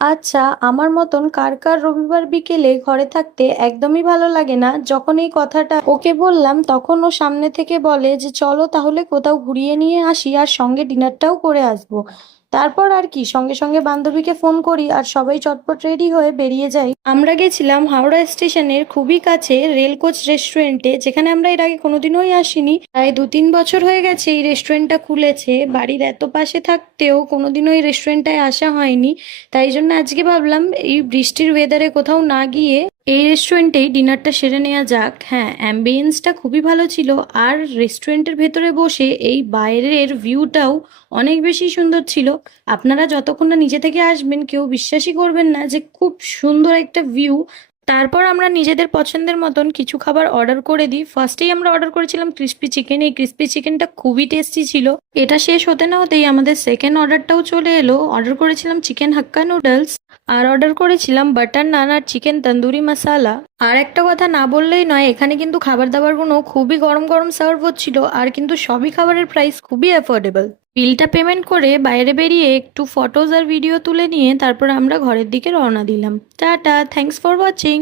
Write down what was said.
আচ্ছা, আমার মতন কার কার রবিবার বিকেলে ঘরে থাকতে একদমই ভালো লাগে না? যখন এই কথাটা ওকে বললাম তখন ও সামনে থেকে বলে যে চলো তাহলে কোথাও ঘুরিয়ে নিয়ে আসি আর সঙ্গে ডিনারটাও করে আসবো। তারপর আর কি, সঙ্গে সঙ্গে বান্ধবীকে ফোন করি আর সবাই চটপট রেডি হয়ে বেরিয়ে যাই। আমরা গেছিলাম হাওড়া স্টেশনের খুবই কাছে রেলকোচ রেস্টুরেন্টে, যেখানে আমরা এর আগে কোনোদিনই আসিনি। প্রায় 2-3 বছর হয়ে গেছে এই রেস্টুরেন্টটা খুলেছে, বাড়ির এত পাশে থাকতেও কোনোদিনও এই রেস্টুরেন্টটায় আসা হয়নি। তাই জন্য আজকে ভাবলাম এই বৃষ্টির ওয়েদারে কোথাও না গিয়ে এই রেস্টুরেন্টেই ডিনারটা সেরে নেওয়া যাক। হ্যাঁ, অ্যাম্বিয়েন্সটা খুবই ভালো ছিল, আর রেস্টুরেন্টের ভেতরে বসে এই বাইরের ভিউটাও অনেক বেশি সুন্দর ছিল। আপনারা যতক্ষণ না নিজে থেকে আসবেন কেউ বিশ্বাসই করবেন না যে খুব সুন্দর একটা ভিউ। তারপর আমরা নিজেদের পছন্দের মতন কিছু খাবার অর্ডার করে দিই। ফার্স্টেই আমরা অর্ডার করেছিলাম ক্রিস্পি চিকেন। এই ক্রিস্পি চিকেনটা খুবই টেস্টি ছিল। এটা শেষ হতে না হতেই আমাদের সেকেন্ড অর্ডারটাও চলে এলো। অর্ডার করেছিলাম চিকেন হাক্কা নুডলস, আর অর্ডার করেছিলাম বাটার নান আর চিকেন তন্দুরি মশালা। আর একটা কথা না বললেই নয়, এখানে কিন্তু খাবার দাবারগুলো খুবই গরম গরম সার্ভ হচ্ছিল, আর কিন্তু সবই খাবারের প্রাইস খুবই অ্যাফোর্ডেবল। বিলটা পেমেন্ট করে বাইরে বেরিয়ে একটু ফটোজ আর ভিডিও তুলে নিয়ে তারপর আমরা ঘরের দিকে রওনা দিলাম। Tata, thanks for watching.